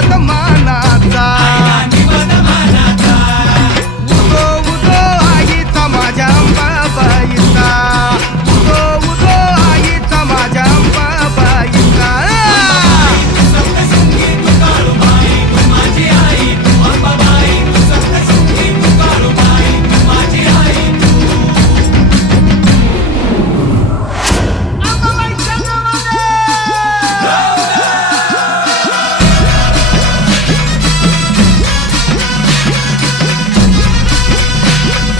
நடந்தம்மா